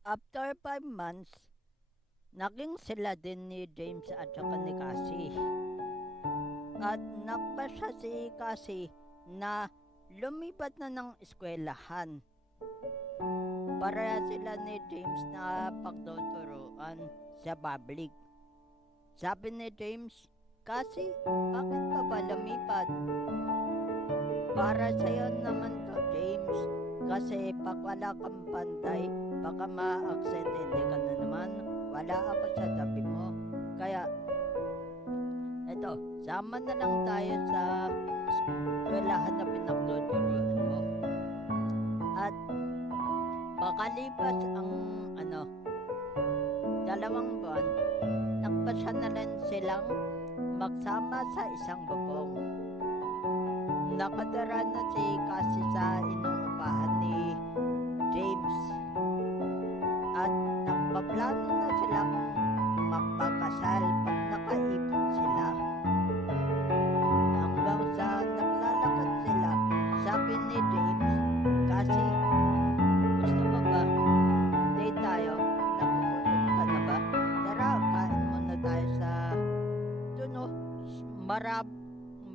After 5 months, naging sila din ni James at saka ni Cassie. At nagpasya si Cassie na lumipat na ng eskwelahan. Para sila ni James na pagtuturuan sa public. Sabi ni James, Cassie, bakit ka ba lumipat? Para sa'yo naman to, James. Kasi pag wala kang pantay, baka ma-aksidente ka na naman. Wala ako sa tabi mo. Kaya, eto, sama na lang tayo sa eskwelahan na pinagtuturuan mo. At makalipas ang 2 buwan, nagpasya na rin silang magsama sa isang bubong. Nakatira na si Cassie sa inuupahan ni James. At nagpaplano na silang magpakasal pag nakaipon sila. Hanggang sa naglalakad sila, sabi ni James, Cassie, gusto mo ba? Date tayo? Nagugutom ka na ba? Tara, kain muna tayo sa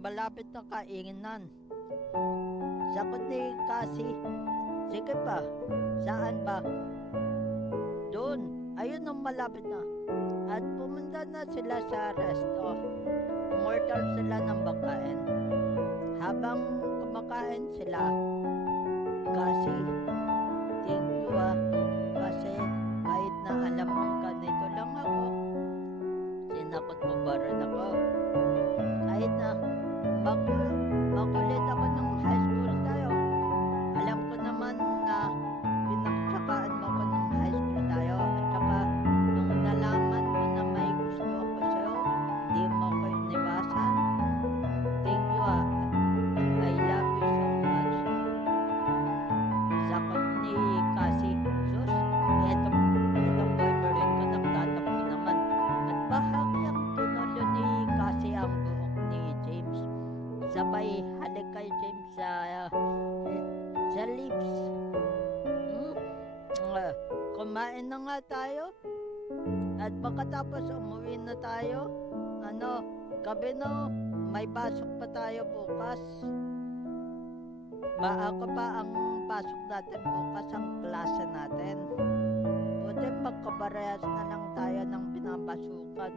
malapit na kainan. Sagot ni Cassie, sige pa, saan ba? Doon, ayun ang malapit na. At pumunta na sila sa resto. Umorder sila ng pagkain. Habang kumakain sila, Cassie, thank you kasi kahit na alam mong ganito lang ako, sinakot mo pa rin ako. Kahit na makulit ako nung high school tayo, alam ko naman na pinagtsakaan mo ko nung high school tayo. At saka nung nalaman mo na may gusto ako sa'yo, di mo ko iniwasan. Thank you I love you so much. Sakot ni Cassie, sus, etong boyfriend ko nagtatampo naman. At bahagyang kinulo ni Cassie ang buhok ni James. Sabay halik kay James sa lips. Kumain na nga tayo. At pagkatapos umuwi na tayo, gabi no, may pasok pa tayo bukas. Maaga pa ang pasok natin bukas, ang klase natin. Pwede magkabarehas na lang tayo ng pinapasukan.